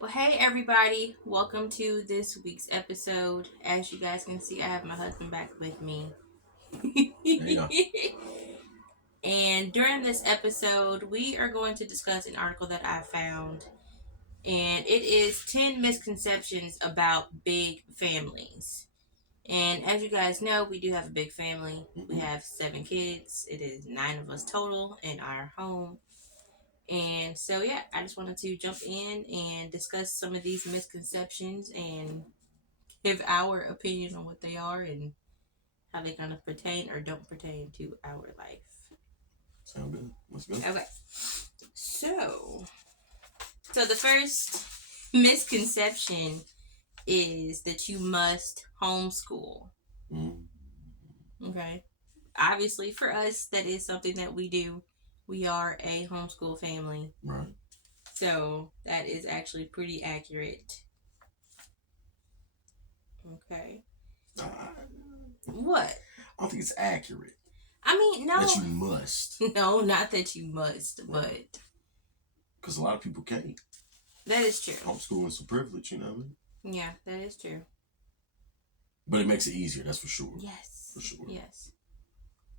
Well, hey everybody, welcome to this week's episode. As you guys can see, I have my husband back with me. There you go. And during this episode, we are going to discuss an article that I found, and it is 10 misconceptions about big families. And as you guys know, we do have a big family. We have 7 kids. It is 9 of us total in our home. And so, yeah, I just wanted to jump in and discuss some of these misconceptions and give our opinion on what they are and how they kind of pertain or don't pertain to our life. Sound good. Let's go. Okay. So the first misconception is that you must homeschool. Mm. Okay. Obviously, for us, that is something that we do. We are a homeschool family. Right. So that is actually pretty accurate. Okay. What? I don't think it's accurate. I mean, no. That you must. No, not that you must, but. Because a lot of people can't. That is true. Homeschooling's a privilege, you know what I mean? Yeah, that is true. But it makes it easier, that's for sure. Yes. For sure. Yes.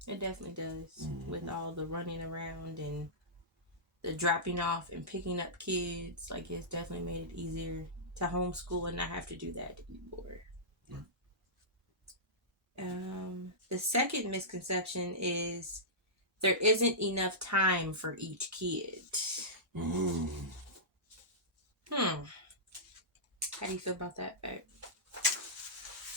It definitely does. Mm-hmm. With all the running around and the dropping off and picking up kids. Like, it's definitely made it easier to homeschool and not have to do that anymore. Right. The second misconception is there isn't enough time for each kid. Mm. How do you feel about that, babe?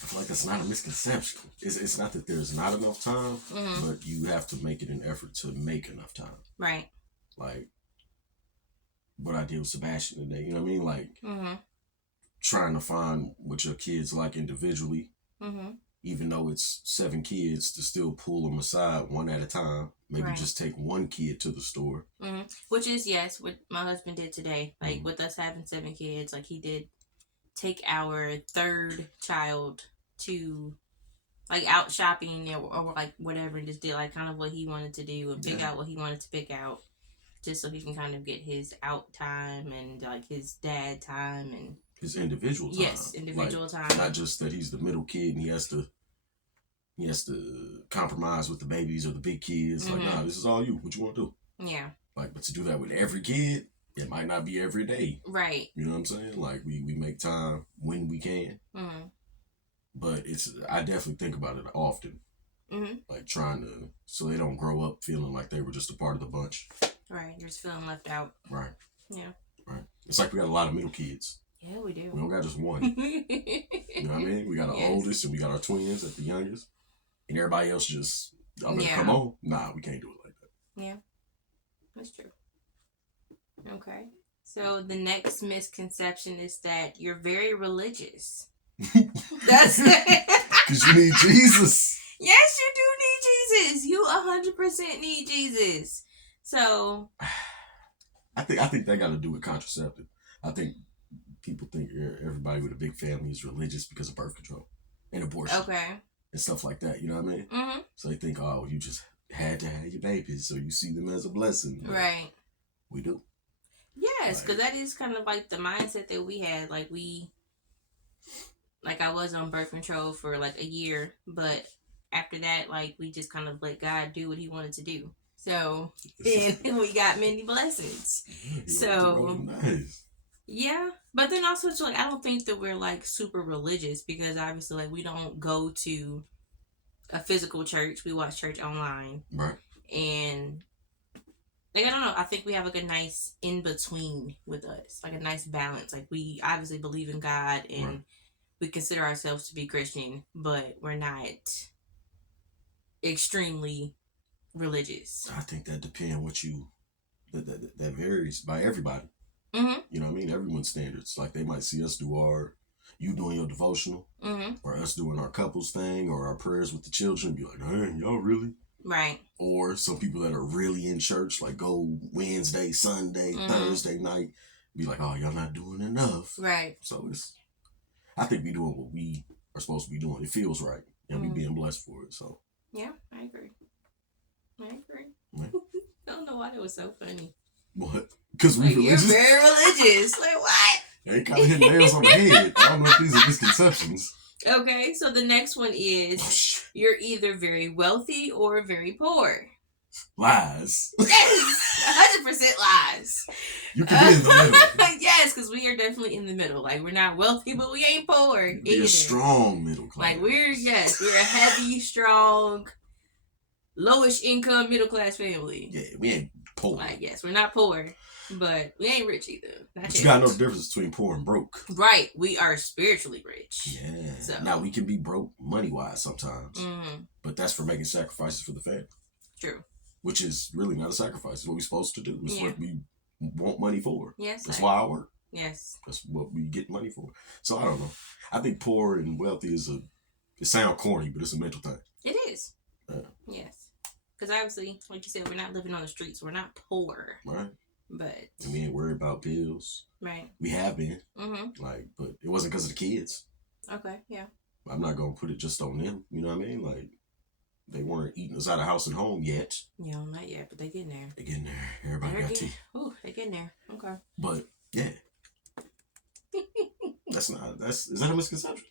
I feel like that's not a misconception. It's not that there's not enough time, but you have to make it an effort to make enough time. Right. Like what I did with Sebastian today, you know what I mean? Like trying to find what your kids like individually. Even though it's 7 kids, to still pull them aside one at a time. Maybe just take one kid to the store. Which is, yes, what my husband did today. Like, with us having 7 kids, like, he did take our third child to, like, out shopping or like, whatever, and just did, like, kind of what he wanted to do and pick out what he wanted to pick out. Just so he can kind of get his out time and, like, his dad time and... His individual time. Yes, individual time. Not just that he's the middle kid and he has to compromise with the babies or the big kids. Like, nah, this is all you. What you want to do? Yeah. Like, but to do that with every kid, it might not be every day. Right. You know what I'm saying? Like, we make time when we can. But I definitely think about it often. Like, trying to, so they don't grow up feeling like they were just a part of the bunch. Right. You're just feeling left out. Right. Yeah. Right. It's like we got a lot of middle kids. Yeah, we do. We don't got just one. You know what I mean? We got our oldest and we got our twins at the youngest. And everybody else just, I'm going to come on. Nah, we can't do it like that. Yeah. That's true. Okay. So the next misconception is that you're very religious. That's because you need Jesus. Yes, you do need Jesus. You 100% need Jesus. So I think that got to do with contraceptive. I think people think everybody with a big family is religious because of birth control and abortion. Okay. And stuff like that, you know what I mean? So they think, oh, you just had to have your babies, so you see them as a blessing. But right. We do. Yes, because that is kind of like the mindset that we had. Like, I was on birth control for like a year, but after that, like, we just kind of let God do what he wanted to do. So, and we got many blessings. So, nice. Yeah, but then also it's like I don't think that we're like super religious because obviously like we don't go to a physical church. We watch church online, right? And like I don't know, I think we have like a nice in between with us, like a nice balance. Like we obviously believe in God and we consider ourselves to be Christian, but we're not extremely religious. I think that depends what you that varies by everybody. You know what I mean? Everyone's standards. Like they might see us do you doing your devotional, or us doing our couples thing, or our prayers with the children. Be like, hey, y'all really? Right. Or some people that are really in church, like go Wednesday, Sunday, Thursday night, be like, oh, y'all not doing enough. Right. So I think we doing what we are supposed to be doing. It feels right, and we being blessed for it. So. Yeah, I agree. Yeah. I don't know why that was so funny. What? Because you're very religious. Like what? They kind of hitting nails on the head. I don't know if these are misconceptions. Okay, so the next one is you're either very wealthy or very poor. Lies. Yes, 100% lies. You can be in the middle. Yes, because we are definitely in the middle. Like, we're not wealthy, but we ain't poor. We're a strong middle class. Like, we're a heavy, strong, lowish income middle class family. Yeah, we ain't poor. Like, yes, we're not poor, but we ain't rich either. But you gotta know the difference between poor and broke. Right, we are spiritually rich. Yeah. So. Now we can be broke money wise sometimes, but that's for making sacrifices for the family. True. Which is really not a sacrifice. It's what we're supposed to do. It's what we want money for. Yes. That's why I work. Yes. That's what we get money for. So I don't know. I think poor and wealthy is it sounds corny, but it's a mental thing. It is. Yes. Because obviously, like you said, we're not living on the streets. We're not poor. Right. But. And we ain't worried about bills. Right. We have been. Like, but it wasn't because of the kids. Okay, yeah. I'm not going to put it just on them. You know what I mean? Like, they weren't eating us out of house and home yet. Yeah, not yet, but they getting there. They getting there. Everybody got tea. Ooh, they getting there. Okay. But, yeah. Is that a misconception?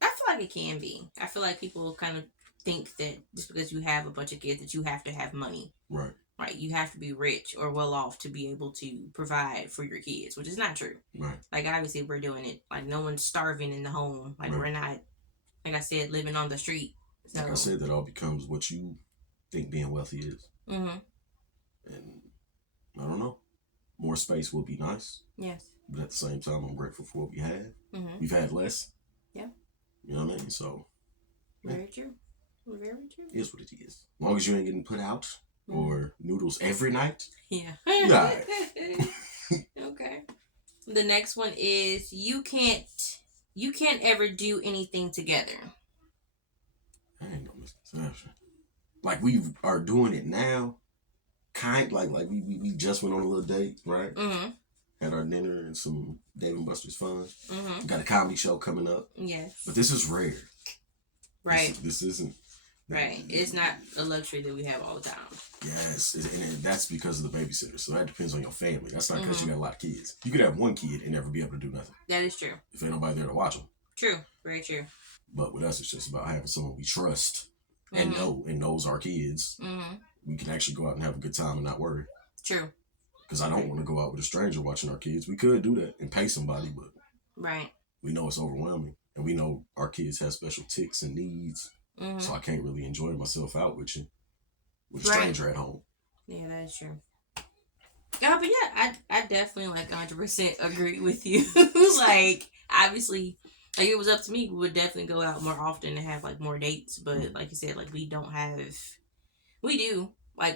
I feel like it can be. I feel like people kind of think that just because you have a bunch of kids that you have to have money. Right. Right. You have to be rich or well off to be able to provide for your kids, which is not true. Right. Like, obviously, we're doing it. Like, no one's starving in the home. Like, we're not, like I said, living on the street. So. Like I said, that all becomes what you think being wealthy is. And I don't know. More space would be nice. Yes. But at the same time, I'm grateful for what we had. We've had less. Yeah. You know what I mean? So. Very true. Very true. It is what it is. As long as you ain't getting put out or noodles every night. Yeah. Right. Okay. The next one is you can't ever do anything together. That ain't no misconception. Like, we are doing it now. Like we just went on a little date, right? Had our dinner and some Dave and Buster's fun. Got a comedy show coming up. Yes. But this is rare. Right. This isn't. Right. It's not a luxury that we have all the time. Yes. And that's because of the babysitter. So that depends on your family. That's not because you got a lot of kids. You could have one kid and never be able to do nothing. That is true. If ain't nobody there to watch them. True. Very true. But with us, it's just about having someone we trust and know and knows our kids. We can actually go out and have a good time and not worry. True. Because I don't want to go out with a stranger watching our kids. We could do that and pay somebody, but we know it's overwhelming. And we know our kids have special tics and needs. So I can't really enjoy myself out with a stranger at home. Yeah, that is true. But yeah, I definitely 100% agree with you. Like, obviously, like, it was up to me, we would definitely go out more often and have more dates. But like you said, we don't have. We do,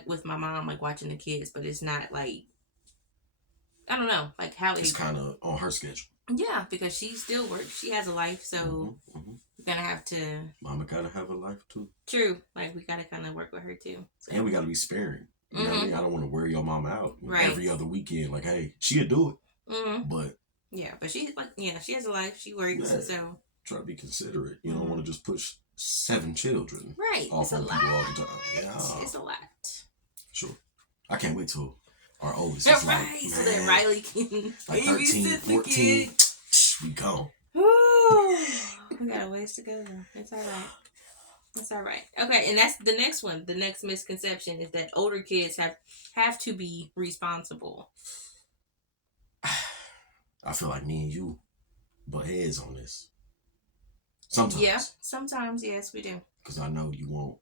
with my mom, watching the kids, but it's not I don't know, how it's kind of on her schedule. Yeah, because she still works. She has a life, so we're gonna have to. Mama gotta have a life too. True, we gotta kind of work with her too. So. And we gotta be sparing. You know what I mean? I don't want to wear your mama out every other weekend. Hey, she'll do it. But yeah, but she she has a life. She works, so try to be considerate. You don't want to just push 7 children off on people all the time. Yeah, it's a lot. Sure, I can't wait till our oldest is so that Riley can 13, 14. We gone. We got a ways to go. It's all right. It's all right. Okay, and that's the next one. The next misconception is that older kids have to be responsible. I feel like me and you butt heads on this. Sometimes. Yeah, sometimes, yes, we do. Because I know you want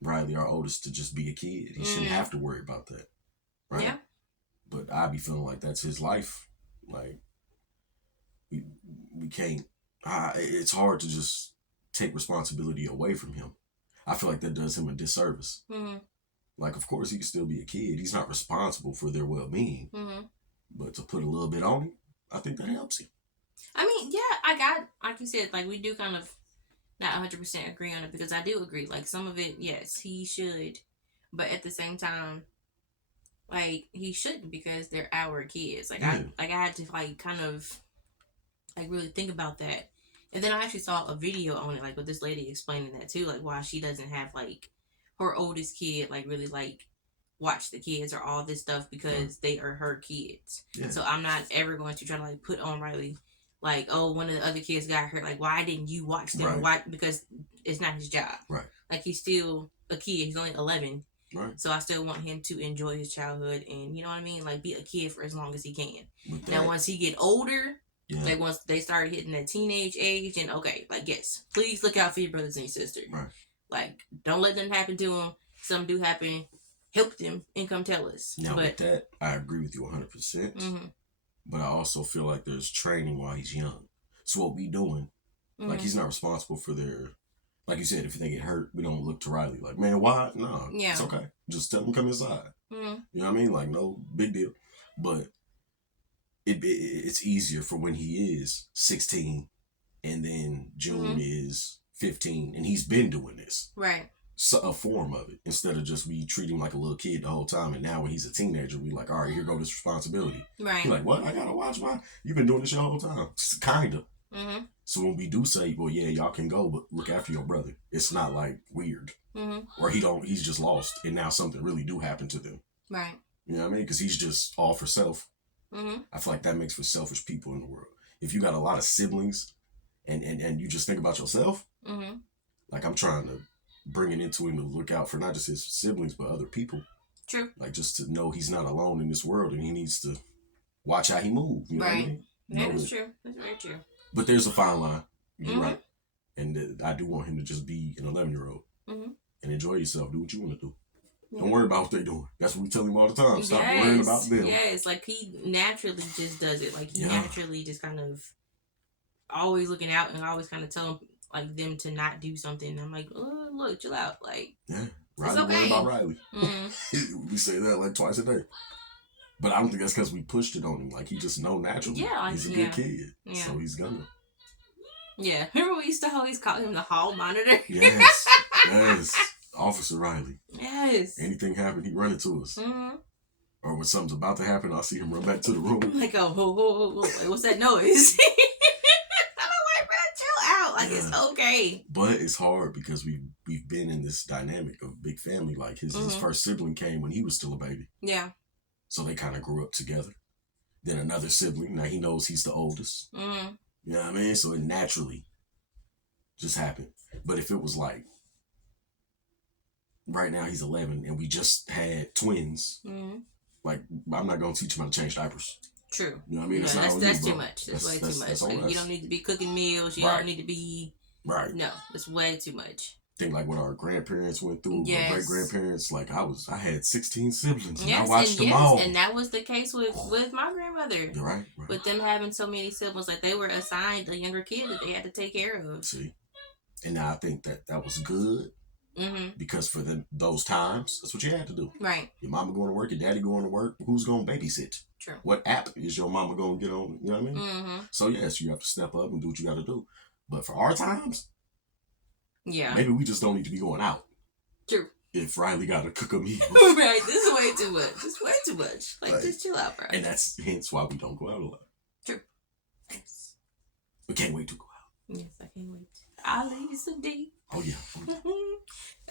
Riley, our oldest, to just be a kid. He shouldn't have to worry about that. Right? Yeah. But I be feeling like that's his life. We can't. It's hard to just take responsibility away from him. I feel like that does him a disservice. Of course, he can still be a kid. He's not responsible for their well-being. But to put a little bit on him, I think that helps him. I mean, yeah, I got, like you said, we do kind of not 100% agree on it, because I do agree. Some of it, yes, he should. But at the same time, he shouldn't, because they're our kids. I had to, kind of, really think about that. And then I actually saw a video on it, with this lady explaining that too, why she doesn't have, her oldest kid, really, watch the kids or all this stuff because they are her kids. Yeah. So I'm not ever going to try to like put on Riley like, oh, one of the other kids got hurt. Like, why didn't you watch them? Right. Why? Because it's not his job. Right. Like, he's still a kid. He's only 11. Right. So I still want him to enjoy his childhood and, you know what I mean? Like, be a kid for as long as he can. Now, once he get older, like, once they start hitting that teenage age, and okay, like, yes, please look out for your brothers and your sisters. Right. Like, don't let them happen to them. Something do happen. Help them and come tell us. Now, with that, I agree with you 100%. Mm-hmm. But I also feel like there's training while he's young. So what we doing, like, he's not responsible for their, like you said, if they get hurt, we don't look to Riley like, man, why? No, it's okay. Just tell them come inside. Mm-hmm. You know what I mean? Like, no big deal. But it's easier for when he is 16 and then June is 15 and he's been doing this. Right. So, a form of it, instead of just we treat him like a little kid the whole time, and now when he's a teenager, we like, all right, here go this responsibility. Right. You're like, what? I gotta watch you've been doing this your whole time. Kinda. Mm-hmm. So when we do say, well, yeah, y'all can go, but look after your brother, it's not like weird. Mm-hmm. Or he's just lost, and now something really do happen to them. Right. You know what I mean? Because he's just all for self. Mm-hmm. I feel like that makes for selfish people in the world. If you got a lot of siblings, and you just think about yourself, like I'm trying to bring it into him to look out for not just his siblings, but other people. True. Like, just to know he's not alone in this world and he needs to watch how he moves. You know what I mean? That is true. That's very true. But there's a fine line. You're right. And I do want him to just be an 11-year-old and enjoy yourself. Do what you want to do. Yeah. Don't worry about what they're doing. That's what we tell him all the time. Stop worrying about them. Yes, like he naturally just does it. Like he naturally just kind of always looking out and always kind of telling like them to not do something. I'm like, oh, look, chill out. Like, Riley, okay. Worry about Riley. Mm-hmm. We say that like twice a day. But I don't think that's because we pushed it on him. Like, he just know naturally. Yeah, like, he's a good kid. Yeah. So he's gonna. Yeah. Remember we used to always call him the hall monitor? Yes. Yes. Officer Riley. Yes. Anything happened, he'd run it to us. Mm-hmm. Or when something's about to happen, I'll see him run back to the room. Like, oh, like, what's that noise? Like, it's okay. But it's hard because we've been in this dynamic of big family. Like, his first sibling came when he was still a baby. Yeah. So they kind of grew up together. Then another sibling. Now he knows he's the oldest. Mm-hmm. You know what I mean? So it naturally just happened. But if it was like, right now he's 11 and we just had twins, like, I'm not going to teach him how to change diapers. True. You know what I mean? That's too much. That's way too much. Like, you don't need to be cooking meals. You don't need to be... Right. No, that's way too much. Think like what our grandparents went through, my great-grandparents. Like, I had 16 siblings and I watched them all. And that was the case with my grandmother. Right. With them having so many siblings, like they were assigned a younger kid that they had to take care of. See? And now I think that was good. Mm-hmm. Because for those times, that's what you had to do. Right. Your mama going to work, your daddy going to work. Who's going to babysit? True. What app is your mama going to get on? You know what I mean? Mm-hmm. So, yes, you have to step up and do what you got to do. But for our times, maybe we just don't need to be going out. True. If Riley got to cook a meal. Right. This is way too much. This is way too much. Like, just chill out, bro. And that's hence why we don't go out a lot. True. Yes. We can't wait to go out. Yes, I can't wait. I'll leave you some D. Oh, yeah.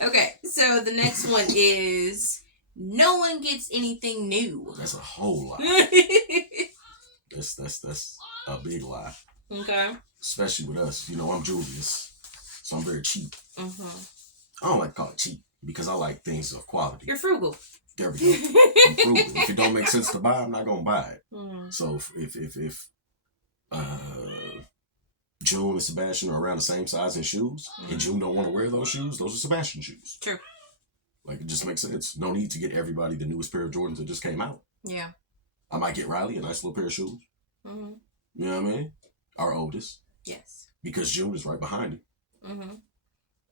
Okay, so the next one is no one gets anything new. That's a whole lie. That's a big lie. Okay. Especially with us. You know, I'm Julius, so I'm very cheap. Mm-hmm. I don't like to call it cheap because I like things of quality. You're frugal. There we go. I'm frugal. If it don't make sense to buy, I'm not gonna buy it. Mm-hmm. So if June and Sebastian are around the same size in shoes, and June don't want to wear those shoes, those are Sebastian shoes. True. Like, it just makes sense. No need to get everybody the newest pair of Jordans that just came out. Yeah. I might get Riley a nice little pair of shoes. Mm-hmm. You know what I mean? Our oldest. Yes. Because June is right behind him. Mm-hmm.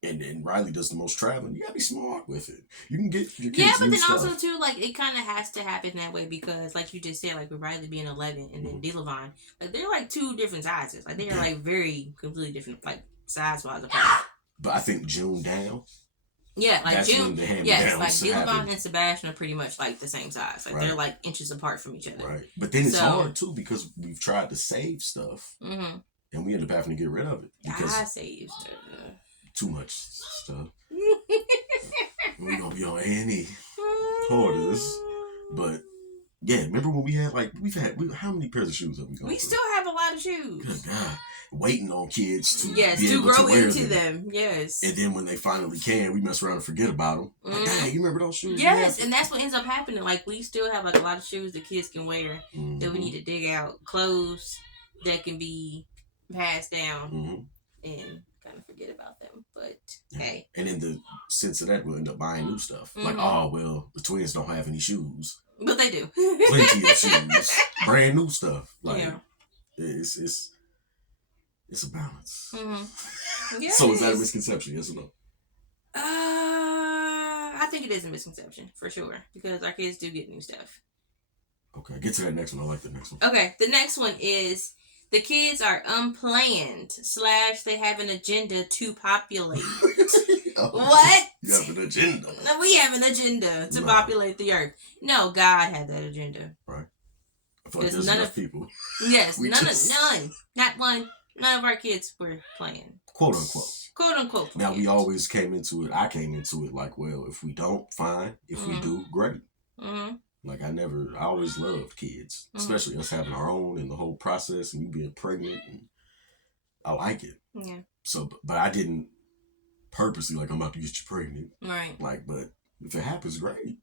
And Riley does the most traveling. You gotta be smart with it. You can get your kids but then stuff. Also too, like, it kind of has to happen that way because, like you just said, like with Riley being 11 and then DeLavon, like they're like two different sizes. Like they're like very completely different, like size wise apart. But I think June down. Yeah, like June. Yes, like DeLavon and Sebastian are pretty much like the same size. Like they're like inches apart from each other. Right. But then it's hard too because we've tried to save stuff, and we end up having to get rid of it because I saved stuff. Too much stuff. We're gonna be on A&E. quarters. But yeah, remember when how many pairs of shoes have we gone We through? still have a lot of shoes. Good God. Waiting on kids to to grow into them. Yes. And then when they finally can, we mess around and forget about them. Like, dang, you remember those shoes? Yes, and that's what ends up happening. Like, we still have like a lot of shoes that kids can wear that we need to dig out. Clothes that can be passed down and kind of forget about them. But hey. And in the sense of that, we'll end up buying new stuff. Like, oh, well, the twins don't have any shoes. But they do. Plenty of shoes. Brand new stuff. Like, it's a balance. Yes. So is that a misconception? Yes or no? I think it is a misconception for sure because our kids do get new stuff. Okay, get to that next one. I like the next one. Okay, the next one is the kids are unplanned / they have an agenda to populate. What? You have an agenda. We have an agenda to populate the earth. No, God had that agenda. Right. I feel like there's enough people. Yes, none. Not one. None of our kids were playing. Quote unquote. Quote unquote. Now we always came into it. I came into it like, well, if we don't, fine. If we do, great. Like I always loved kids, especially us having our own and the whole process and you being pregnant. And I like it. Yeah. So, but I didn't purposely like I'm about to get you pregnant. Right. Like, but if it happens, great.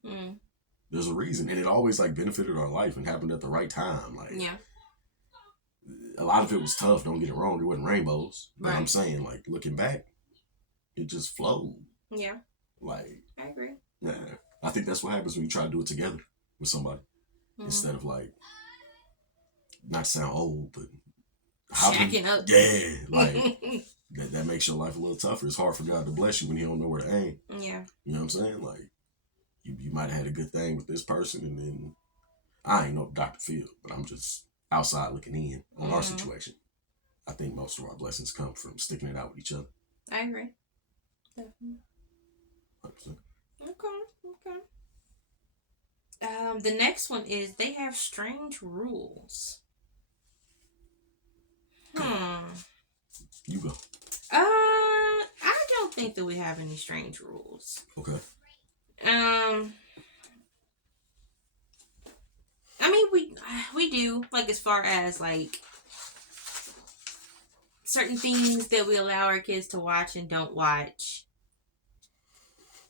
There's a reason, and it always like benefited our life and happened at the right time. Like, a lot of it was tough. Don't get it wrong. It wasn't rainbows. But I'm saying, like, looking back, it just flowed. Yeah. Like, I agree. Yeah. I think that's what happens when you try to do it together with somebody. Instead of, like, not to sound old, but shacking up. Yeah. Like, that makes your life a little tougher. It's hard for God to bless you when he don't know where to aim. Yeah. You know what I'm saying? Like, you might have had a good thing with this person, and then I ain't no Dr. Phil, but I'm just outside looking in on our situation. I think most of our blessings come from sticking it out with each other. I agree. Definitely. 100%. Okay. The next one is they have strange rules. You go. I don't think that we have any strange rules. Okay. I mean, we do, like, as far as, like, certain things that we allow our kids to watch and don't watch.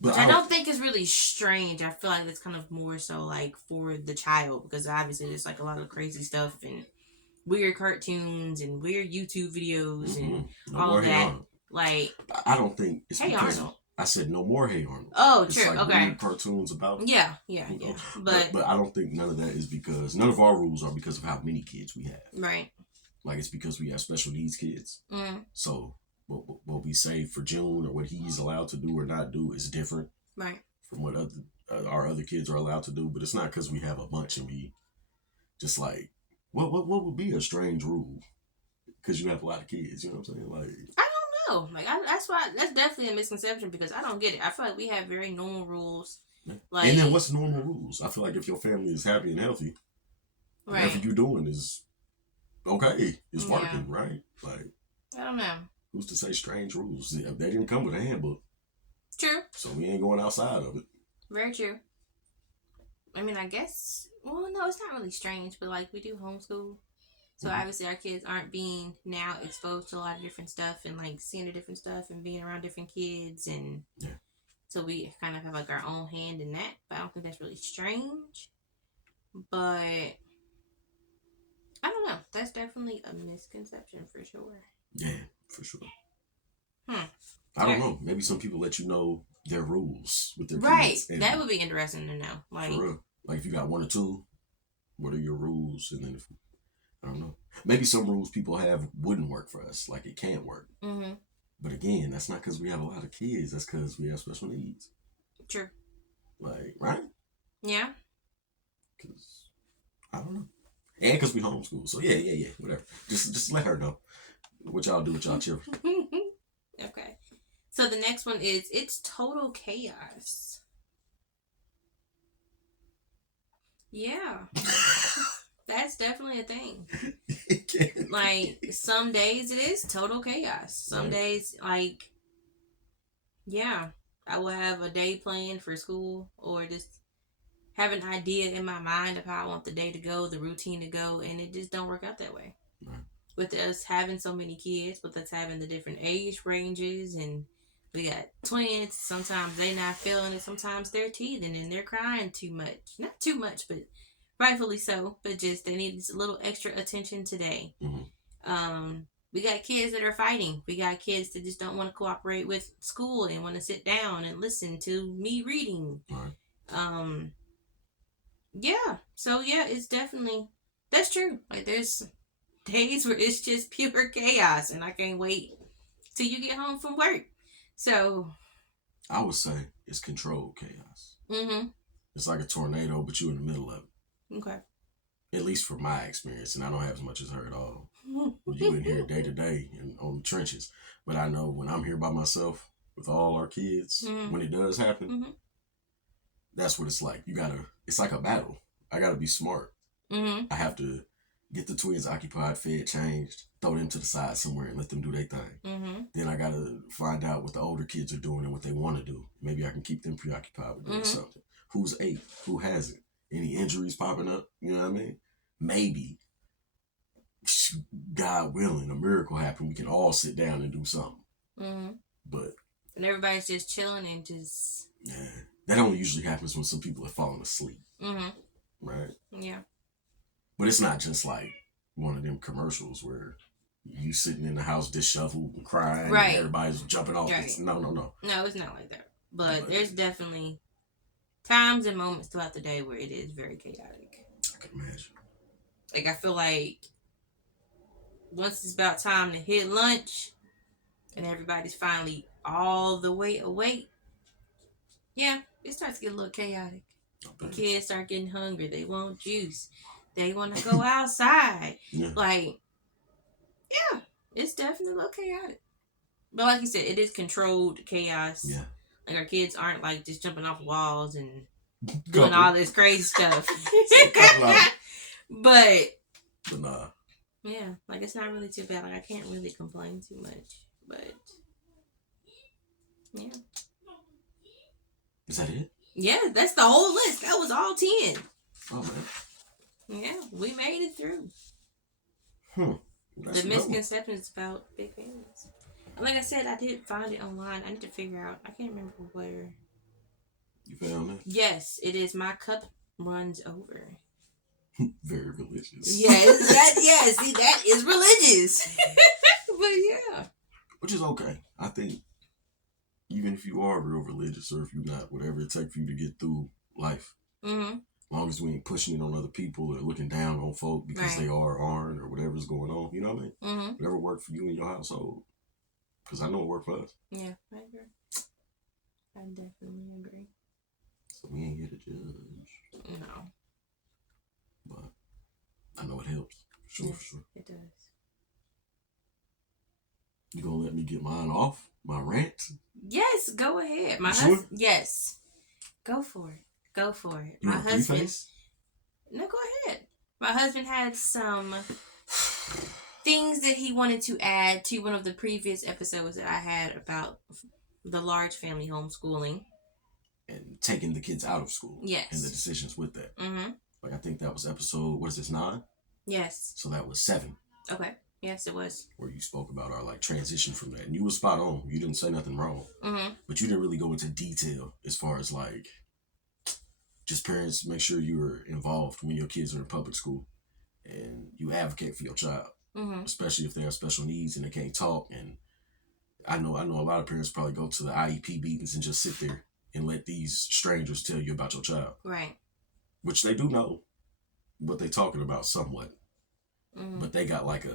But which I don't think is really strange. I feel like it's kind of more so, like, for the child. Because, obviously, there's, like, a lot of crazy stuff and weird cartoons and weird YouTube videos and all of that. Like, I don't think it's Hey because Arnold. I said no more Hey Arnold. Oh, it's true. like Okay. Weird cartoons about. Yeah. But I don't think none of that is because none of our rules are because of how many kids we have. Right. Like it's because we have special needs kids. So what we say for June or what he's allowed to do or not do is different. Right. From what our other kids are allowed to do, but it's not because we have a bunch and we just like what would be a strange rule because you have a lot of kids. You know what I'm saying? Like I don't know. Like that's definitely a misconception because I don't get it. I feel like we have very normal rules. Like, and then what's normal rules? I feel like if your family is happy and healthy, whatever you're doing is okay. It's working, right? Like I don't know. Who's to say strange rules? They didn't come with a handbook. True. So we ain't going outside of it. Very true. I mean, I guess. Well, no, it's not really strange, but like we do homeschool. So obviously our kids aren't being now exposed to a lot of different stuff and like seeing the different stuff and being around different kids and so we kind of have like our own hand in that. But I don't think that's really strange. But I don't know. That's definitely a misconception for sure. Yeah, for sure. I don't know. Maybe some people let you know their rules with their kids. Right. That would be interesting to know. Like for real. Like if you got one or two, what are your rules? And then if I don't know. Maybe some rules people have wouldn't work for us. Like it can't work. But again, that's not because we have a lot of kids. That's because we have special needs. True. Like, right? Yeah. Because, I don't know. And because we homeschool. So, yeah. Whatever. Just let her know what y'all do with y'all children. Okay. So, the next one is, it's total chaos. Yeah. That's definitely a thing. Like, some days it is total chaos. Some days, like, yeah, I will have a day planned for school or just have an idea in my mind of how I want the day to go, the routine to go, and it just don't work out that way. Right. With us having so many kids, with us having the different age ranges, and we got twins. Sometimes they not feeling it. Sometimes they're teething and they're crying too much. Not too much, but rightfully so. But just they need a little extra attention today. Mm-hmm. We got kids that are fighting. We got kids that just don't want to cooperate with school and want to sit down and listen to me reading. Right. Yeah. So yeah, it's definitely, that's true. Like there's days where it's just pure chaos and I can't wait till you get home from work. So I would say it's controlled chaos. Mm-hmm. It's like a tornado, but you're in the middle of it. Okay. At least from my experience, and I don't have as much as her at all. You in here day to day and on the trenches. But I know when I'm here by myself with all our kids, mm-hmm. when it does happen, mm-hmm. that's what it's like. It's like a battle. I gotta be smart. Mm-hmm. I have to get the twins occupied, fed, changed, throw them to the side somewhere and let them do their thing. Mm-hmm. Then I gotta find out what the older kids are doing and what they want to do. Maybe I can keep them preoccupied with doing mm-hmm. something. Who's 8? Who hasn't? Any injuries popping up? You know what I mean? Maybe, God willing, a miracle happen. We can all sit down and do something. Mm-hmm. But and everybody's just chilling and just that only usually happens when some people are falling asleep. Mm-hmm. Right? Yeah. But it's not just like one of them commercials where you sitting in the house disheveled and crying right. and everybody's jumping off. Right. No. No, it's not like that. But there's definitely times and moments throughout the day where it is very chaotic. I can imagine. Like, I feel like once it's about time to hit lunch and everybody's finally all the way awake, yeah, it starts to get a little chaotic. The kids start getting hungry. They want juice. They want to go outside. Yeah. Like, yeah, it's definitely a little chaotic. But like you said, it is controlled chaos. Yeah. Like, our kids aren't, like, just jumping off walls and doing all this crazy stuff. But nah. Yeah, like it's not really too bad. Like I can't really complain too much. But yeah. Is that it? Yeah, that's the whole list. That was all 10. Oh man. Yeah, we made it through. The misconceptions about big families. Like I said, I did find it online. I need to figure out. I can't remember where. You found it? Yes, it is. My cup runs over. Very religious. Yes, that is religious. But yeah. Which is okay. I think even if you are real religious or if you're not, whatever it takes for you to get through life. Mm-hmm. As long as we ain't pushing it on other people or looking down on folk because right. they aren't or whatever's going on. You know what I mean? Mm-hmm. Whatever worked for you in your household. Because I know it worked for us. Yeah, I agree. I definitely agree. So we ain't here to judge. No. But I know it helps. For sure. It does. You gonna let me get mine off? My rant? Yes, go ahead. Yes. Go for it. You My husband. No, go ahead. My husband had some things that he wanted to add to one of the previous episodes that I had about the large family homeschooling. And taking the kids out of school. Yes. And the decisions with that. Mm-hmm. Like, I think that was episode, what is this, 9? Yes. So that was 7. Okay. Yes, it was. Where you spoke about our, like, transition from that. And you were spot on. You didn't say nothing wrong. Mm-hmm. But you didn't really go into detail as far as, like, just parents, make sure you're involved when your kids are in public school. And you advocate for your child. Mm-hmm. Especially if they have special needs and they can't talk. And I know a lot of parents probably go to the IEP meetings and just sit there and let these strangers tell you about your child. Right. Which they do know what they're talking about somewhat. Mm-hmm. But they got like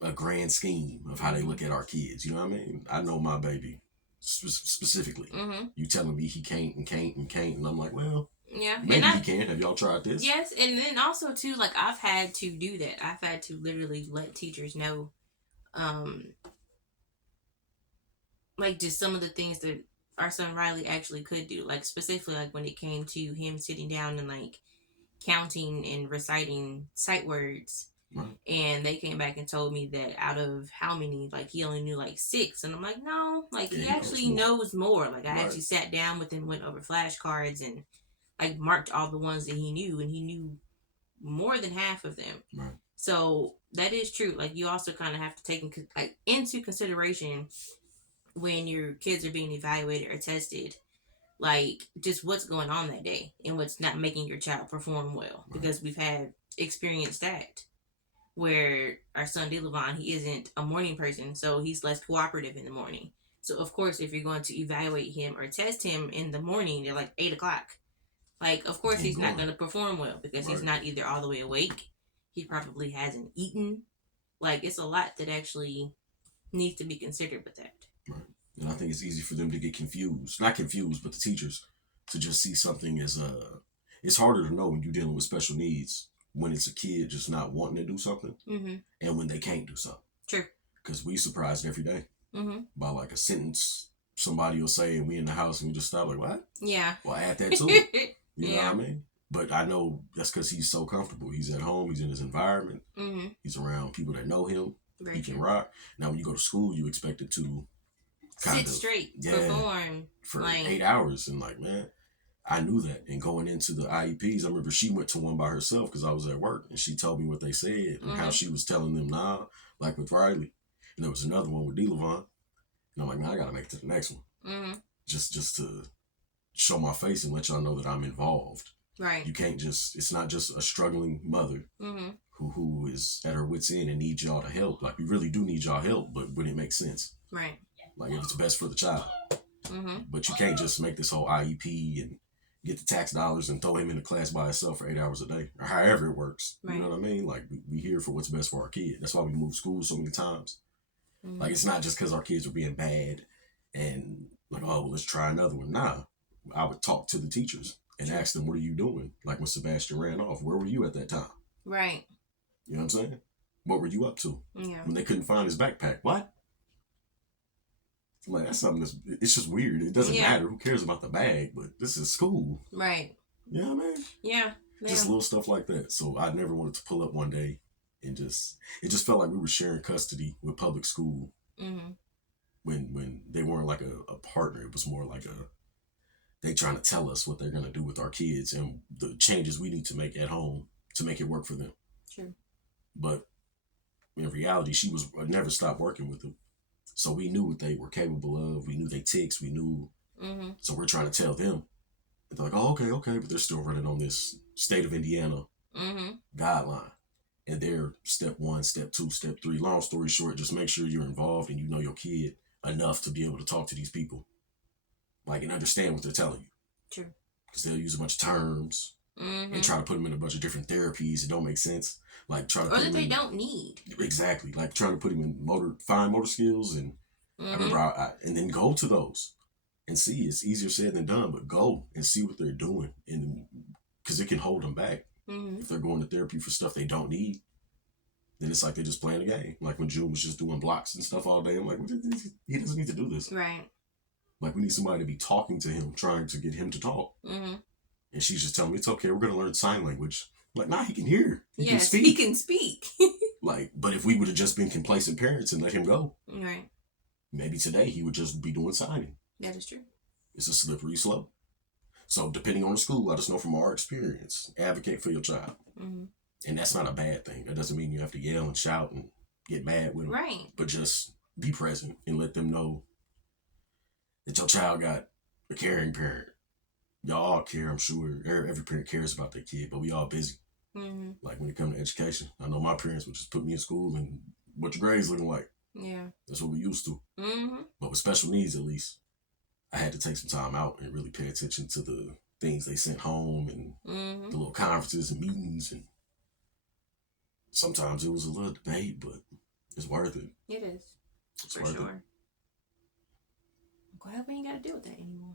a grand scheme of how they look at our kids. You know what I mean? I know my baby specifically. Mm-hmm. You telling me he can't. And I'm like, well, yeah, maybe he can. Have y'all tried this? Yes. And then also too, like I've had to do that. I've had to literally let teachers know, like just some of the things that our son Riley actually could do, like specifically like when it came to him sitting down and like counting and reciting sight words. Right. And they came back and told me that out of how many, like he only knew like 6. And I'm like, no, like he actually knows more. Like I actually sat down with him, went over flashcards and like marked all the ones that he knew, and he knew more than half of them. Right. So that is true. Like, you also kind of have to take into consideration when your kids are being evaluated or tested, like just what's going on that day and what's not making your child perform well. Right. Because we've had experienced that where our son DeLavon, he isn't a morning person, so he's less cooperative in the morning. So of course, if you're going to evaluate him or test him in the morning, they're like 8:00. Like, of course, he's not going to perform well because he's not either all the way awake. He probably hasn't eaten. Like, it's a lot that actually needs to be considered with that. Right. And I think it's easy for them to get confused. Not confused, but the teachers to just see something as it's harder to know when you're dealing with special needs when it's a kid just not wanting to do something and when they can't do something. True. Because we surprised every day by like a sentence somebody will say and we in the house and we just stop like, what? Yeah. Well, add that to it. You know what I mean? But I know that's because he's so comfortable. He's at home. He's in his environment. He's around people that know him. Very he can rock. Now, when you go to school, you expect it to sit straight, perform for 8 hours. And like, man, I knew that. And going into the IEPs, I remember she went to one by herself because I was at work. And she told me what they said and how she was telling them now, like with Riley. And there was another one with DeLavon. And I'm like, man, I got to make it to the next one. Just to show my face and let y'all know that I'm involved. Right. You can't just, it's not just a struggling mother who is at her wit's end and needs y'all to help. Like, we really do need y'all help, but when it makes sense. Right. Like, if it's best for the child. But you can't just make this whole IEP and get the tax dollars and throw him in the class by himself for 8 hours a day. Or however it works. Right. You know what I mean? Like, we here for what's best for our kid. That's why we move schools so many times. Like, it's not just because our kids are being bad and like, oh, well, let's try another one. Nah. I would talk to the teachers and ask them, what are you doing? Like when Sebastian ran off, where were you at that time? Right. You know what I'm saying? What were you up to? Yeah. When they couldn't find his backpack. What? I'm like, that's something it's just weird. It doesn't matter. Who cares about the bag? But this is school. Right. You know what I mean? Yeah. Just little stuff like that. So I never wanted to pull up one day and it just felt like we were sharing custody with public school. When they weren't like a partner. It was more like they trying to tell us what they're going to do with our kids and the changes we need to make at home to make it work for them. True. But in reality, she was never stopped working with them. So we knew what they were capable of. We knew they ticks. We knew. So we're trying to tell them. And they're like, oh, okay. But they're still running on this state of Indiana guideline. And they're step 1, step 2, step 3. Long story short, just make sure you're involved and you know your kid enough to be able to talk to these people. Like, and understand what they're telling you. True. Because they'll use a bunch of terms and try to put them in a bunch of different therapies that don't make sense. Like, try to or that they don't need. Exactly. Like, trying to put them in fine motor skills. And I remember, and then go to those and see. It's easier said than done, but go and see what they're doing. And because it can hold them back. If they're going to therapy for stuff they don't need, then it's like they're just playing a game. Like when June was just doing blocks and stuff all day. I'm like, he doesn't need to do this. Right. Like, we need somebody to be talking to him, trying to get him to talk. And she's just telling me, it's okay, we're going to learn sign language. I'm like, nah, he can hear. He can speak. Like, but if we would have just been complacent parents and let him go, right, maybe today he would just be doing signing. That is true. It's a slippery slope. So depending on the school, let us know from our experience. Advocate for your child. And that's not a bad thing. That doesn't mean you have to yell and shout and get mad with them. Right. But just be present and let them know that your child got a caring parent. Y'all all care, I'm sure. Every parent cares about their kid, but we all busy. Like when it comes to education. I know my parents would just put me in school and what your grades looking like. Yeah. That's what we used to. But with special needs, at least, I had to take some time out and really pay attention to the things they sent home and the little conferences and meetings. And sometimes it was a little debate, but it's worth it. It is. It's for worth sure. it. I'm glad we ain't got to deal with that anymore.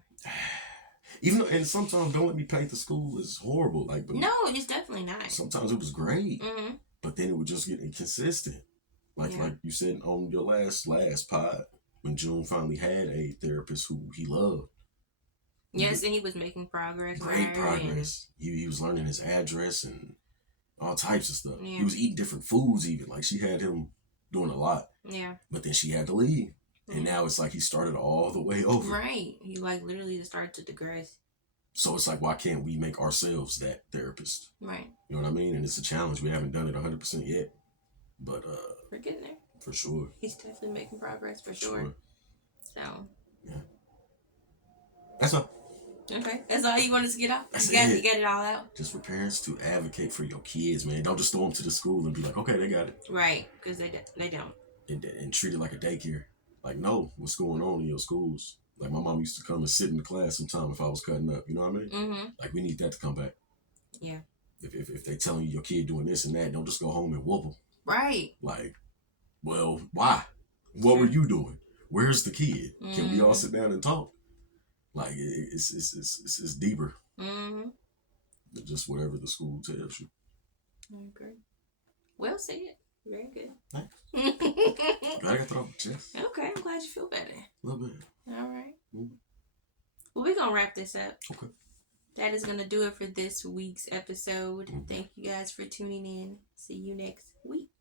Even though, and sometimes don't let me paint the school is horrible. Like, but no, it's definitely not. Sometimes it was great, but then it would just get inconsistent. Like you said on your last pod, when June finally had a therapist who he loved. Yes, and he was making progress. Great progress. He was learning his address and all types of stuff. Yeah. He was eating different foods even. Like, she had him doing a lot. Yeah. But then she had to leave. And now it's like he started all the way over. Right. He like literally just started to digress. So it's like, why can't we make ourselves that therapist? Right. You know what I mean? And it's a challenge. We haven't done it 100% yet. But we're getting there. For sure. He's definitely making progress for sure. So. Yeah. That's all. Okay. That's all you wanted to get off? That's you got it all out? Just for parents to advocate for your kids, man. Don't just throw them to the school and be like, okay, they got it. Right. Because they don't. And treat it like a daycare. Like, know what's going on in your schools. Like, my mom used to come and sit in the class sometime if I was cutting up. You know what I mean? Mm-hmm. Like, we need that to come back. Yeah. If they telling you your kid doing this and that, don't just go home and whoop them. Right. Like, well, why? What were you doing? Where's the kid? Mm-hmm. Can we all sit down and talk? Like, it's deeper than just whatever the school tells you. I agree. Well said. Very good. Thanks. I got that off the chest. Okay, I'm glad you feel better. A little bit. All right. Mm-hmm. Well, we're going to wrap this up. Okay. That is going to do it for this week's episode. Mm-hmm. Thank you guys for tuning in. See you next week.